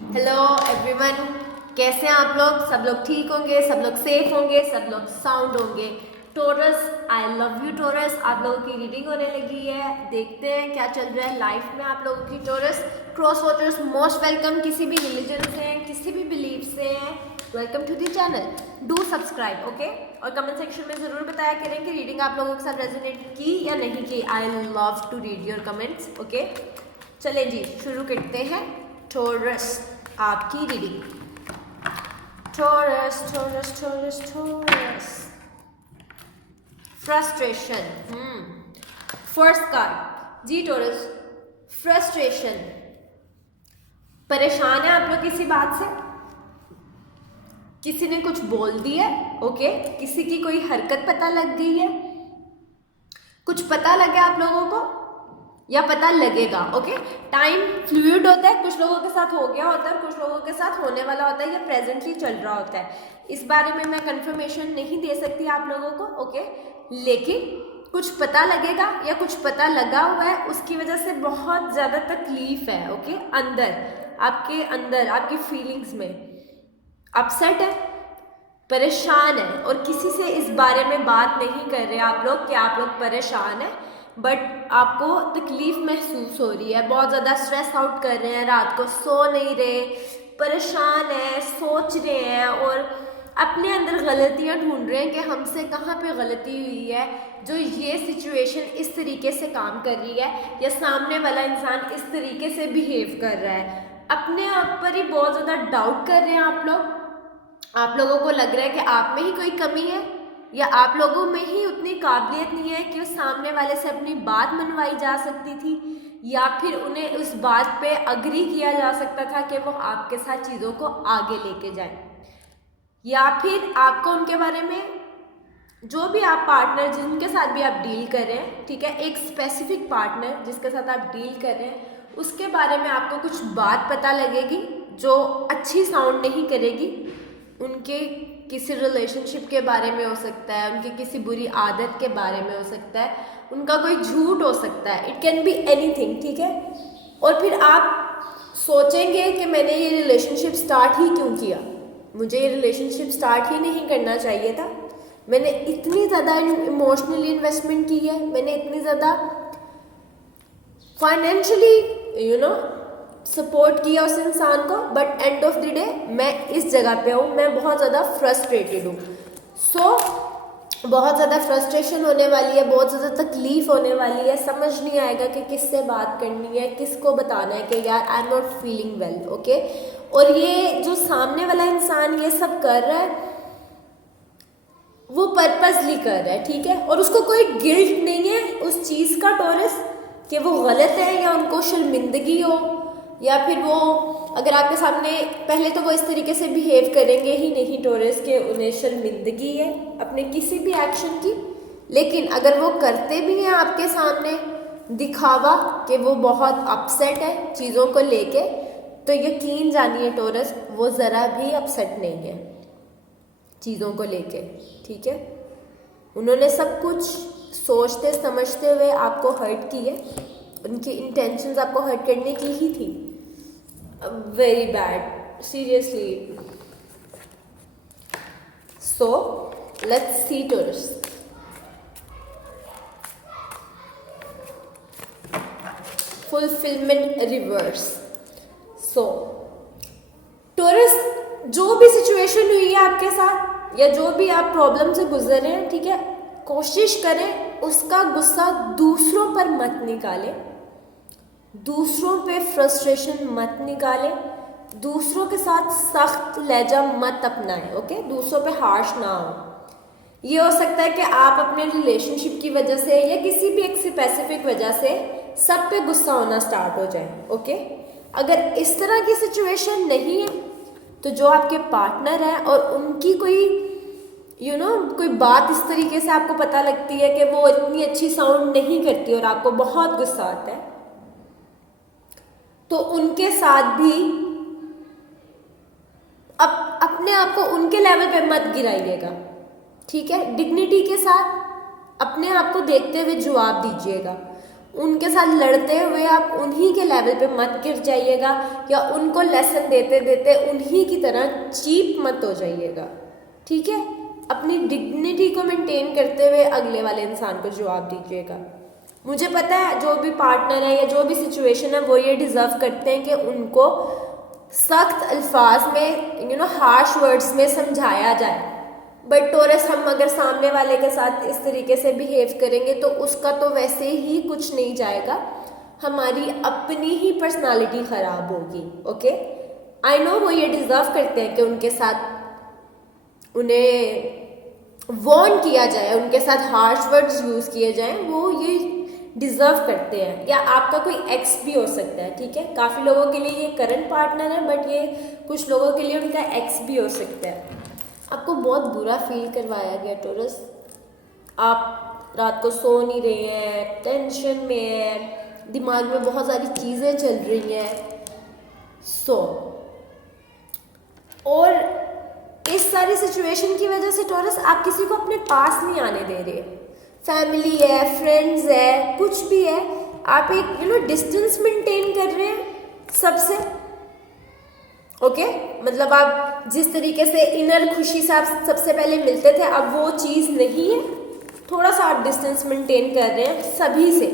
Hello everyone, कैसे हैं आप लोग? सब लोग ठीक होंगे, सब लोग सेफ होंगे, सब लोग साउंड होंगे। Taurus, I love you Taurus. आप लोगों की रीडिंग होने लगी है, देखते हैं क्या चल रहा है लाइफ में आप लोगों की। Taurus cross watchers most welcome. किसी भी रिलीजन से हैं, किसी भी बिलीव से हैं, welcome to the channel. Do subscribe, okay. और कमेंट सेक्शन में ज़रूर बताया करें कि रीडिंग आप लोगों के साथ रेजोनेट की या नहीं की। I love to read your comments, okay. चलें जी, शुरू करते हैं। टोरस, आपकी रीडिंग। Taurus Taurus Taurus Taurus, frustration. First card जी टोरस, फ्रस्ट्रेशन। परेशान है आप लोग किसी बात से, किसी ने कुछ बोल दिया, ओके। किसी की कोई हरकत पता लग गई है, कुछ पता लगे आप लोगों को या पता लगेगा, ओके। टाइम फ्लूइड होता है, कुछ लोगों के साथ हो गया होता है, कुछ लोगों के साथ होने वाला होता है या प्रेजेंटली चल रहा होता है। इस बारे में मैं कंफर्मेशन नहीं दे सकती आप लोगों को, ओके। लेकिन कुछ पता लगेगा या कुछ पता लगा हुआ है, उसकी वजह से बहुत ज़्यादा तकलीफ है, ओके। अंदर आपकी फीलिंग्स में अपसेट है, परेशान है और किसी से इस बारे में बात नहीं कर रहे आप लोग कि आप लोग परेशान हैं, बट आपको तकलीफ महसूस हो रही है, बहुत ज़्यादा स्ट्रेस आउट कर रहे हैं, रात को सो नहीं रहे, परेशान है, सोच रहे हैं और अपने अंदर गलतियां ढूंढ रहे हैं कि हमसे कहाँ पे गलती हुई है जो ये सिचुएशन इस तरीके से काम कर रही है या सामने वाला इंसान इस तरीके से बिहेव कर रहा है। अपने आप पर ही बहुत ज़्यादा डाउट कर रहे हैं आप लोग। आप लोगों को लग रहा है कि आप में ही कोई कमी है या आप लोगों में ही उतनी काबिलियत नहीं है कि उस सामने वाले से अपनी बात मनवाई जा सकती थी या फिर उन्हें उस बात पे अग्री किया जा सकता था कि वो आपके साथ चीज़ों को आगे लेके जाए, या फिर आपको उनके बारे में, जो भी आप पार्टनर जिनके साथ भी आप डील कर रहे हैं, ठीक है, एक स्पेसिफिक पार्टनर जिसके साथ आप डील कर रहे हैं उसके बारे में आपको कुछ बात पता लगेगी जो अच्छी साउंड नहीं करेगी। उनके किसी रिलेशनशिप के बारे में हो सकता है, उनकी किसी बुरी आदत के बारे में हो सकता है, उनका कोई झूठ हो सकता है, इट कैन बी एनीथिंग, ठीक है। और फिर आप सोचेंगे कि मैंने ये रिलेशनशिप स्टार्ट ही क्यों किया, मुझे ये रिलेशनशिप स्टार्ट ही नहीं करना चाहिए था, मैंने इतनी ज़्यादा इमोशनली इन्वेस्टमेंट की है, मैंने इतनी ज़्यादा फाइनेंशियली सपोर्ट किया उस इंसान को, but end of the day मैं इस जगह पे हूँ, मैं बहुत ज़्यादा फ्रस्ट्रेटेड हूँ। बहुत ज़्यादा फ्रस्ट्रेशन होने वाली है, बहुत ज़्यादा तकलीफ होने वाली है, समझ नहीं आएगा कि किससे बात करनी है, किसको बताना है कि यार I am not feeling well, okay. और ये जो सामने वाला इंसान ये सब कर रहा है वो पर्पसली कर रहा है, ठीक है, और उसको कोई गिल्ट नहीं है उस चीज़ का टोरस कि वो गलत है या उनको शर्मिंदगी हो, या फिर वो अगर आपके सामने, पहले तो वो इस तरीके से बिहेव करेंगे ही नहीं टोरस के उन्हें शर्मिंदगी है अपने किसी भी एक्शन की। लेकिन अगर वो करते भी हैं आपके सामने दिखावा कि वो बहुत अपसेट है चीज़ों को लेके, तो यकीन जानिए टोरस वो ज़रा भी अपसेट नहीं है चीज़ों को लेके, ठीक है। उन्होंने सब कुछ सोचते समझते हुए आपको हर्ट की है, उनकी इंटेंशंस आपको हर्ट करने की ही थी। Very bad, seriously. So let's see Taurus. Fulfilment reverse. So Taurus, जो भी सिचुएशन हुई है आपके साथ या जो भी आप प्रॉब्लम से गुजर रहे हैं, ठीक है, कोशिश करें उसका गुस्सा दूसरों पर मत निकालें, दूसरों पे फ्रस्ट्रेशन मत निकालें, दूसरों के साथ सख्त लहजा मत अपनाएं, ओके, दूसरों पे हार्श ना हो। ये हो सकता है कि आप अपने रिलेशनशिप की वजह से या किसी भी एक स्पेसिफिक वजह से सब पे गुस्सा होना स्टार्ट हो जाए, ओके। अगर इस तरह की सिचुएशन नहीं है तो जो आपके पार्टनर है और उनकी कोई कोई बात इस तरीके से आपको पता लगती है कि वो इतनी अच्छी साउंड नहीं करती और आपको बहुत गुस्सा आता है, तो उनके साथ भी अपने आप को उनके लेवल पे मत गिराइएगा, ठीक है। डिग्निटी के साथ अपने आप को देखते हुए जवाब दीजिएगा। उनके साथ लड़ते हुए आप उन्हीं के लेवल पे मत गिर जाइएगा, या उनको लेसन देते देते उन्हीं की तरह चीप मत हो जाइएगा, ठीक है। अपनी डिग्निटी को मेंटेन करते हुए अगले वाले इंसान को जवाब दीजिएगा। मुझे पता है जो भी पार्टनर है या जो भी सिचुएशन है वो ये डिज़र्व करते हैं कि उनको सख्त अल्फाज में हार्श वर्ड्स में समझाया जाए, बट टॉरस हम अगर सामने वाले के साथ इस तरीके से बिहेव करेंगे तो उसका तो वैसे ही कुछ नहीं जाएगा, हमारी अपनी ही पर्सनालिटी ख़राब होगी। ओके, आई नो वो ये डिज़र्व करते हैं कि उनके साथ उन्हें वॉर्न किया जाए, उनके साथ हार्श वर्ड्स यूज़ किए जाएं, वो ये डिज़र्व करते हैं। या आपका कोई एक्स भी हो सकता है, ठीक है। काफ़ी लोगों के लिए ये करंट पार्टनर है, बट ये कुछ लोगों के लिए उनका एक्स भी हो सकता है। आपको बहुत बुरा फील करवाया गया टॉरस, आप रात को सो नहीं रहे हैं, टेंशन में है, दिमाग में बहुत सारी चीज़ें चल रही हैं, और इस सारी सिचुएशन की वजह से टॉरस आप किसी को अपने पास नहीं आने दे रहे। फैमिली है, फ्रेंड्स है, कुछ भी है, आप एक डिस्टेंस मेंटेन कर रहे हैं सबसे। ओके, मतलब आप जिस तरीके से इनर खुशी से आप सबसे पहले मिलते थे, अब वो चीज़ नहीं है, थोड़ा सा आप डिस्टेंस मेंटेन कर रहे हैं सभी से,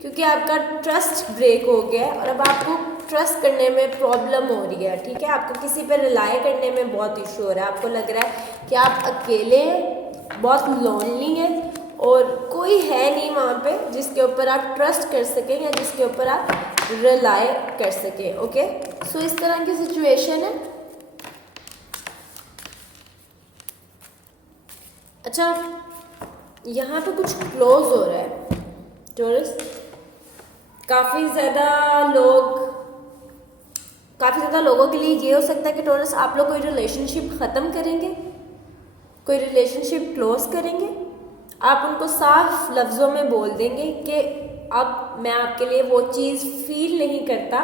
क्योंकि आपका ट्रस्ट ब्रेक हो गया है और अब आपको ट्रस्ट करने में प्रॉब्लम हो रही है, ठीक है। आपको किसी पर रिलाई करने में बहुत इशू हो रहा है, आपको लग रहा है कि आप अकेले हैं, बहुत लोनली हैं और कोई है नहीं वहाँ पे जिसके ऊपर आप ट्रस्ट कर सकें या जिसके ऊपर आप रिलाई कर सकें। ओके, सो इस तरह की सिचुएशन है। अच्छा, यहाँ पे कुछ क्लोज हो रहा है टॉरस, काफ़ी ज़्यादा लोगों के लिए ये हो सकता है कि टॉरस आप लोग कोई रिलेशनशिप ख़त्म करेंगे, कोई रिलेशनशिप क्लोज करेंगे, आप उनको साफ लफ्ज़ों में बोल देंगे कि अब मैं आपके लिए वो चीज़ फील नहीं करता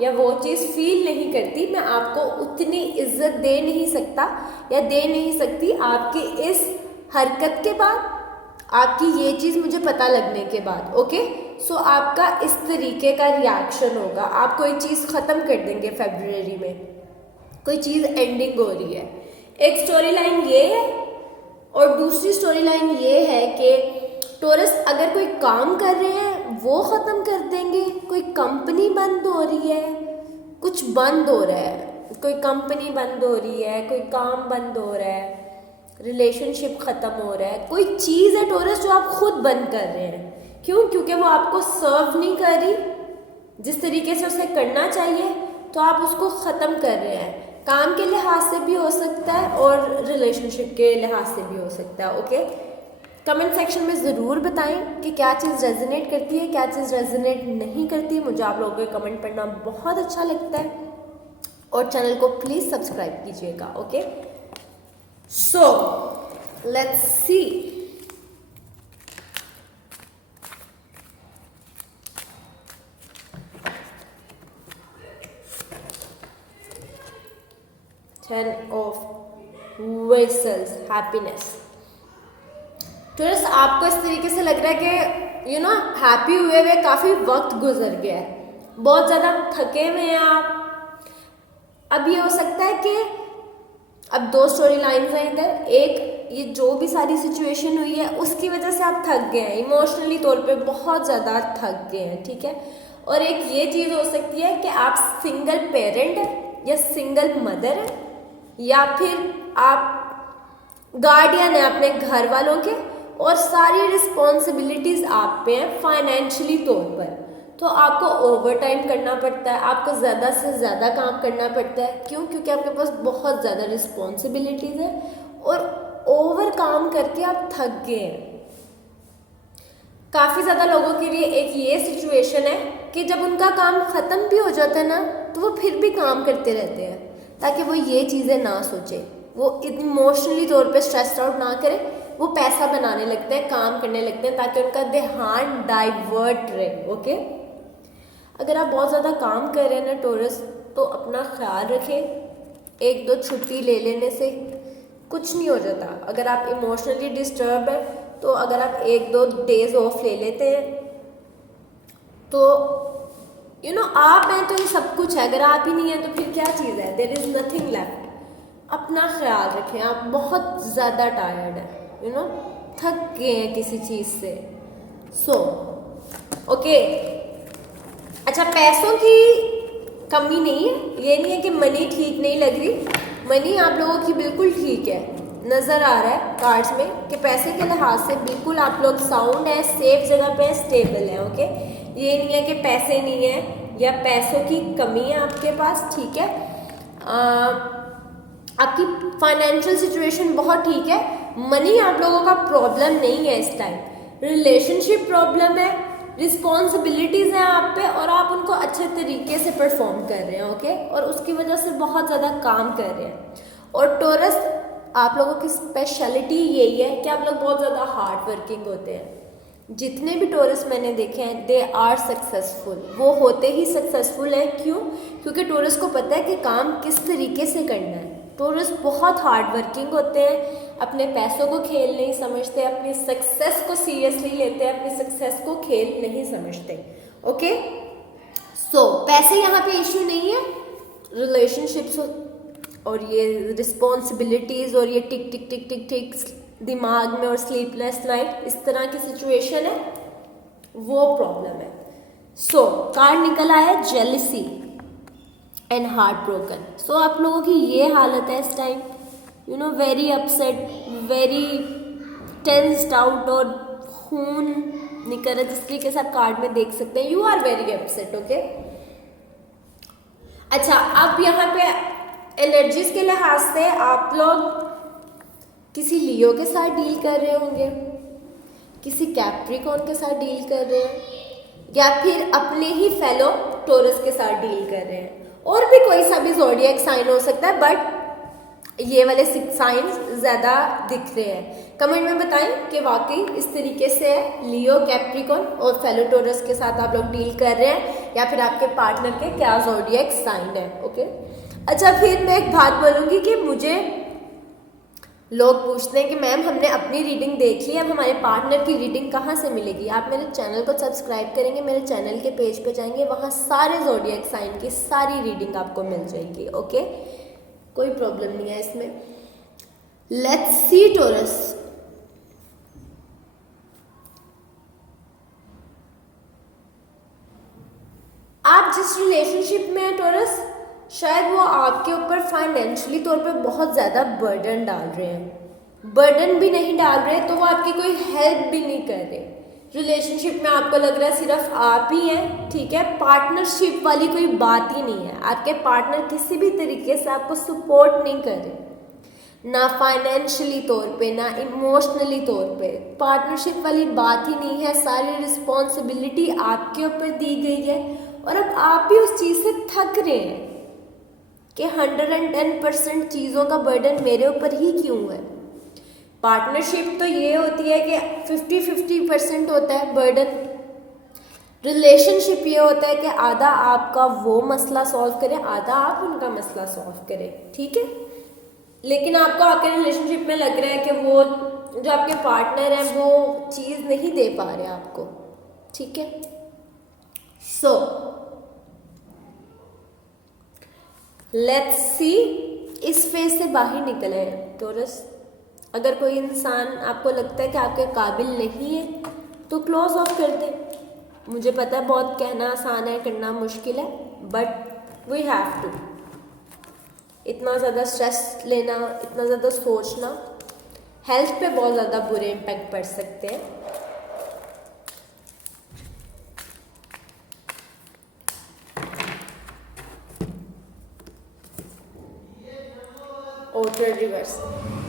या वो चीज़ फील नहीं करती, मैं आपको उतनी इज्जत दे नहीं सकता या दे नहीं सकती आपकी इस हरकत के बाद, आपकी ये चीज़ मुझे पता लगने के बाद। ओके, सो आपका इस तरीके का रिएक्शन होगा, आप कोई चीज़ ख़त्म कर देंगे फरवरी में, कोई चीज़ एंडिंग हो रही है। एक स्टोरी लाइन ये है और दूसरी स्टोरी लाइन ये है कि टॉरस अगर कोई काम कर रहे हैं वो ख़त्म कर देंगे, कोई कंपनी बंद हो रही है, कुछ बंद हो रहा है, कोई कंपनी बंद हो रही है, कोई काम बंद हो रहा है, रिलेशनशिप ख़त्म हो रहा है, कोई चीज़ है टॉरस जो आप खुद बंद कर रहे हैं। क्यों? क्योंकि वो आपको सर्व नहीं कर रही जिस तरीके से उसे करना चाहिए, तो आप उसको ख़त्म कर रहे हैं। काम के लिहाज से भी हो सकता है और रिलेशनशिप के लिहाज से भी हो सकता है। ओके, कमेंट सेक्शन में ज़रूर बताएं कि क्या चीज़ रेजोनेट करती है, क्या चीज़ रेजोनेट नहीं करती। मुझे आप लोगों के कमेंट पढ़ना बहुत अच्छा लगता है और चैनल को प्लीज़ सब्सक्राइब कीजिएगा। Okay, so let's C. Ten of Vessels, happiness. Taurus आपको इस तरीके से लग रहा है कि हैप्पी हुए हुए काफ़ी वक्त गुजर गया है, बहुत ज़्यादा थके हुए हैं आप। अब ये हो सकता है कि अब दो स्टोरी लाइन्स हैं इधर, एक ये जो भी सारी सिचुएशन हुई है उसकी वजह से आप थक गए हैं, इमोशनली तौर पे बहुत ज़्यादा थक गए हैं, ठीक है। और एक ये चीज़ हो सकती है कि आप सिंगल पेरेंट हैं या सिंगल मदर हैं या फिर आप गार्डियन हैं अपने घर वालों के और सारी रिस्पॉन्सिबिलिटीज़ आप पे हैं फाइनेंशियली तौर पर, तो आपको ओवर टाइम करना पड़ता है, आपको ज़्यादा से ज़्यादा काम करना पड़ता है। क्यों? क्योंकि आपके पास बहुत ज़्यादा रिस्पॉन्सिबिलिटीज़ हैं और ओवर काम करके आप थक गए हैं। काफ़ी ज़्यादा लोगों के लिए एक ये सिचुएशन है कि जब उनका काम ख़त्म भी हो जाता है ना, तो वो फिर भी काम करते रहते हैं ताकि वो ये चीज़ें ना सोचे, वो इमोशनली तौर पे स्ट्रेस्ड आउट ना करें, वो पैसा बनाने लगते हैं, काम करने लगते हैं ताकि उनका ध्यान डाइवर्ट रहे। ओके, अगर आप बहुत ज़्यादा काम कर रहे हैं ना टॉरस, तो अपना ख्याल रखें, एक दो छुट्टी ले लेने से कुछ नहीं हो जाता। अगर आप इमोशनली डिस्टर्ब है तो अगर आप एक दो डेज ऑफ ले लेते हैं तो आप हैं तो ये सब कुछ है, अगर आप ही नहीं हैं तो फिर क्या चीज़ है, देयर इज़ नथिंग लेफ्ट। अपना ख्याल रखें, आप बहुत ज़्यादा टायर्ड हैं, थक गए हैं किसी चीज़ से। सो ओके, अच्छा, पैसों की कमी नहीं है, ये नहीं है कि मनी ठीक नहीं लग रही, मनी आप लोगों की बिल्कुल ठीक है, नज़र आ रहा है कार्ड्स में कि पैसे के लिहाज से बिल्कुल आप लोग साउंड है, सेफ जगह पे है, स्टेबल है। ओके, ये नहीं है कि पैसे नहीं है या पैसों की कमी है आपके पास, ठीक है। आपकी फाइनेंशियल सिचुएशन बहुत ठीक है, मनी आप लोगों का प्रॉब्लम नहीं है इस टाइम। रिलेशनशिप प्रॉब्लम है, रिस्पॉन्सिबिलिटीज़ हैं आप पे और आप उनको अच्छे तरीके से परफॉर्म कर रहे हैं। ओके, और उसकी वजह से बहुत ज़्यादा काम कर रहे हैं। और टॉरस, आप लोगों की स्पेशलिटी यही है कि आप लोग बहुत ज़्यादा हार्ड वर्किंग होते हैं। जितने भी टॉरस मैंने देखे हैं दे आर सक्सेसफुल, वो होते ही सक्सेसफुल है। क्यों? क्योंकि टॉरस को पता है कि काम किस तरीके से करना है। टॉरस बहुत हार्ड वर्किंग होते हैं, अपने पैसों को खेल नहीं समझते, अपनी सक्सेस को सीरियसली लेते हैं, अपनी सक्सेस को खेल नहीं समझते। ओके, सो पैसे यहाँ पे इशू नहीं है, रिलेशनशिप्स और ये रिस्पॉन्सिबिलिटीज़ और ये टिक टिक टिक टिक टिक दिमाग में और स्लीपलेस नाइट, इस तरह की सिचुएशन है, वो प्रॉब्लम है। सो कार्ड निकल आया जेलिसी एंड हार्ट ब्रोकन। सो आप लोगों की ये हालत है इस time, very upset, very tensed out और खून निकल रहा है, जिस तरीके से आप कार्ड में देख सकते हैं। You are very upset. Okay, अच्छा, अब यहाँ पे एनर्जीज के लिहाज से आप लोग किसी लियो के साथ डील कर रहे होंगे, किसी कैप्रिकॉर्न के साथ डील कर रहे हैं, या फिर अपने ही फेलो टॉरस के साथ डील कर रहे हैं, और भी कोई सा भी ज़ोडिएक साइन हो सकता है, बट ये वाले साइंस ज़्यादा दिख रहे हैं। कमेंट में बताएं कि वाकई इस तरीके से है, लियो, कैप्रिकॉर्न और फेलो टॉरस के साथ आप लोग डील कर रहे हैं, या फिर आपके पार्टनर के क्या ज़ोडिएक साइन है। ओके, अच्छा, फिर मैं एक बात बोलूँगी कि मुझे लोग पूछते हैं कि मैम हमने अपनी रीडिंग देख ली, अब हमारे पार्टनर की रीडिंग कहाँ से मिलेगी। आप मेरे चैनल को सब्सक्राइब करेंगे, मेरे चैनल के पेज पे जाएंगे, वहाँ सारे ज़ोडिएक साइन की सारी रीडिंग आपको मिल जाएगी। ओके, कोई प्रॉब्लम नहीं है इसमें। लेट्स सी टॉरस, आप जिस रिलेशनशिप में हैं टॉरस, शायद वो आपके ऊपर फाइनेंशियली तौर पे बहुत ज़्यादा बर्डन डाल रहे हैं। बर्डन भी नहीं डाल रहे तो वो आपकी कोई हेल्प भी नहीं कर रहे। रिलेशनशिप में आपको लग रहा है सिर्फ आप ही हैं, ठीक है, पार्टनरशिप वाली कोई बात ही नहीं है। आपके पार्टनर किसी भी तरीके से आपको सपोर्ट नहीं कर रहे, ना फाइनेंशियली तौर पे, ना इमोशनली तौर पे। पार्टनरशिप वाली बात ही नहीं है, सारी रिस्पॉन्सिबिलिटी आपके ऊपर दी गई है और अब आप भी उस चीज़ से थक रहे हैं कि 110% चीज़ों का बर्डन मेरे ऊपर ही क्यों है। पार्टनरशिप तो ये होती है कि 50-50% होता है बर्डन। रिलेशनशिप ये होता है कि आधा आपका वो मसला सॉल्व करे, आधा आप उनका मसला सॉल्व करें, ठीक है। लेकिन आपको आपके रिलेशनशिप में लग रहा है कि वो जो आपके पार्टनर हैं वो चीज़ नहीं दे पा रहे आपको, ठीक है। सो लेट्स सी, इस फेज से बाहर निकले हैं टॉरस। अगर कोई इंसान आपको लगता है कि आपके काबिल नहीं है तो क्लोज ऑफ कर दे। मुझे पता है बहुत कहना आसान है, करना मुश्किल है, बट वी हैव टू। इतना ज़्यादा स्ट्रेस लेना, इतना ज़्यादा सोचना हेल्थ पे बहुत ज़्यादा बुरे इम्पैक्ट पड़ सकते हैं। ऑल्टर रिवर्स,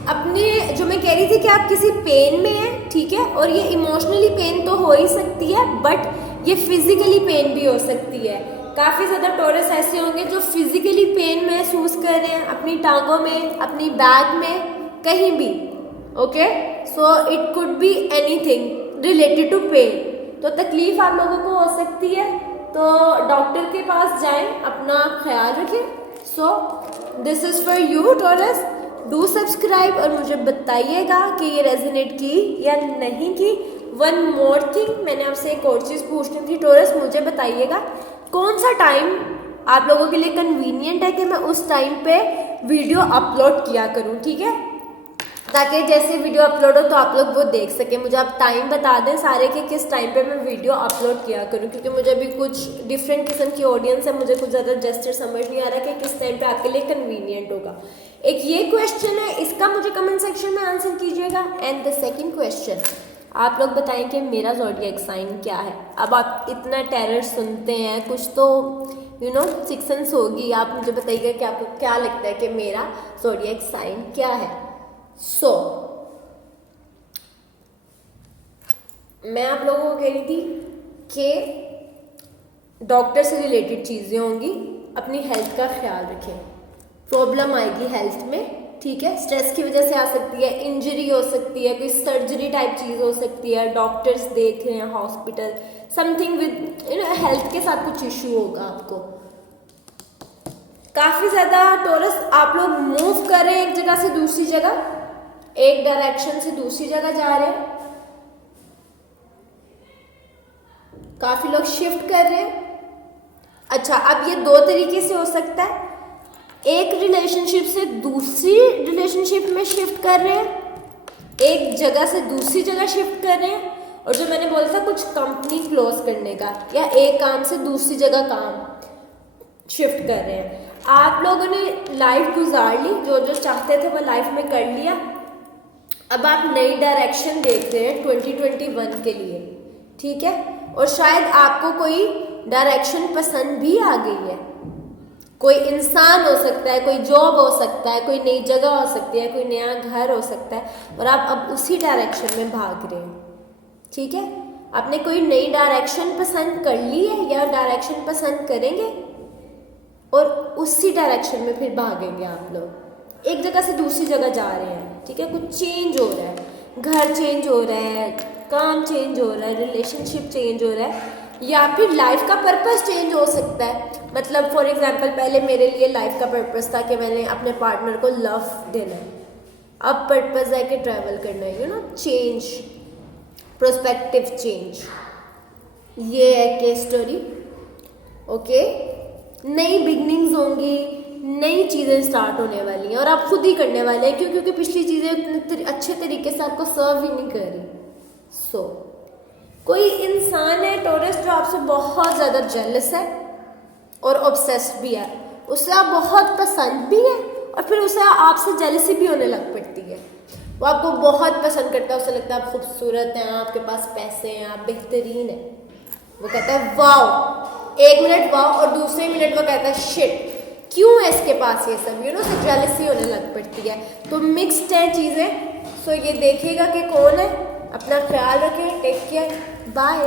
अपने जो मैं कह रही थी कि आप किसी पेन में हैं, ठीक है, और ये इमोशनली पेन तो हो ही सकती है बट ये फिजिकली पेन भी हो सकती है। काफ़ी ज़्यादा टॉरस ऐसे होंगे जो फिजिकली पेन महसूस कर रहे हैं अपनी टांगों में, अपनी बैक में, कहीं भी। Okay, so it could be anything related to pain. तो तकलीफ आप लोगों को हो सकती है तो डॉक्टर के पास जाएं, अपना ख्याल रखें। So this is for you taurus. Do subscribe और मुझे बताइएगा कि ये रेजोनेट की या नहीं की। वन मोर थिंग, मैंने आपसे एक और चीज़ पूछनी थी टॉरस, मुझे बताइएगा कौन सा टाइम आप लोगों के लिए कन्वीनियंट है कि मैं उस टाइम पे वीडियो अपलोड किया करूं, ठीक है, ताकि जैसे वीडियो अपलोड हो तो आप लोग वो देख सकें। मुझे आप टाइम बता दें सारे कि किस टाइम पे मैं वीडियो अपलोड किया करूं, क्योंकि मुझे भी कुछ डिफरेंट किस्म की ऑडियंस है, मुझे कुछ ज़्यादा जेस्चर समझ नहीं आ रहा कि किस टाइम पे आपके लिए कन्वीनियंट होगा। एक ये क्वेश्चन है, इसका मुझे कमेंट सेक्शन में आंसर कीजिएगा। एंड द सेकेंड क्वेश्चन, आप लोग बताएं कि मेरा ज़ोडिएक साइन क्या है। अब आप इतना टेरर सुनते हैं, कुछ तो सिक्स सेंस होगी। आप मुझे बताइएगा कि आपको क्या लगता है कि मेरा ज़ोडिएक साइन क्या है। मैं आप लोगों को कह रही थी कि डॉक्टर से रिलेटेड चीज़ें होंगी, अपनी हेल्थ का ख्याल रखें। प्रॉब्लम आएगी हेल्थ में, ठीक है, स्ट्रेस की वजह से आ सकती है, इंजरी हो सकती है, कोई सर्जरी टाइप चीज़ हो सकती है, डॉक्टर्स देख रहे हैं, हॉस्पिटल, समथिंग विद हेल्थ के साथ कुछ इशू होगा आपको। काफ़ी ज़्यादा टॉरस आप लोग मूव कर रहे हैं एक जगह से दूसरी जगह, एक डायरेक्शन से दूसरी जगह जा रहे हैं, काफ़ी लोग शिफ्ट कर रहे हैं। अच्छा, अब ये दो तरीके से हो सकता है, एक रिलेशनशिप से दूसरी रिलेशनशिप में शिफ्ट कर रहे हैं, एक जगह से दूसरी जगह शिफ्ट कर रहे हैं, और जो मैंने बोला था कुछ कंपनी क्लोज करने का, या एक काम से दूसरी जगह काम शिफ्ट कर रहे हैं। आप लोगों ने लाइफ गुजार ली, जो जो चाहते थे वो लाइफ में कर लिया। अब आप नई डायरेक्शन देख रहे हैं 2021 के लिए, ठीक है, और शायद आपको कोई डायरेक्शन पसंद भी आ गई है। कोई इंसान हो सकता है, कोई जॉब हो सकता है, कोई नई जगह हो सकती है, कोई नया घर हो सकता है, और आप अब उसी डायरेक्शन में भाग रहे हैं, ठीक है। आपने कोई नई डायरेक्शन पसंद कर ली है या डायरेक्शन पसंद करेंगे, और उसी डायरेक्शन में फिर भागेंगे आप लोग। एक जगह से दूसरी जगह जा रहे हैं, ठीक है, कुछ चेंज हो रहा है, घर चेंज हो रहा है, काम चेंज हो रहा है, रिलेशनशिप चेंज हो रहा है, या फिर लाइफ का पर्पस चेंज हो सकता है। मतलब फॉर एग्जांपल, पहले मेरे लिए लाइफ का पर्पस था कि मैंने अपने पार्टनर को लव देना है, अब पर्पस है कि ट्रैवल करना है, चेंज, प्रोस्पेक्टिव चेंज। ये है केस स्टोरी, ओके। नई बिगनिंग्स होंगी, नई चीज़ें स्टार्ट होने वाली हैं, और आप खुद ही करने वाले हैं, क्योंकि पिछली चीज़ें उतने अच्छे तरीके से आपको सर्व ही नहीं कर रही। कोई इंसान है टॉरस जो आपसे बहुत ज़्यादा जेलस है और ऑब्सेस्ड भी है, उससे आप बहुत पसंद भी है, और फिर उसे आपसे जेलसी भी होने लग पड़ती है। वो आपको बहुत पसंद करता है, उसे लगता है आप खूबसूरत हैं, आपके पास पैसे हैं, आप बेहतरीन हैं। वो कहता है वाओ, एक मिनट वाओ, और दूसरे मिनट वो कहता है शिट, क्यों है इसके पास ये सब, उसे जेलसी होने लग पड़ती है। तो मिक्स्ड है चीज़ें। सो ये देखिएगा कि कौन है। अपना ख्याल रखें, टेक केयर, बाय।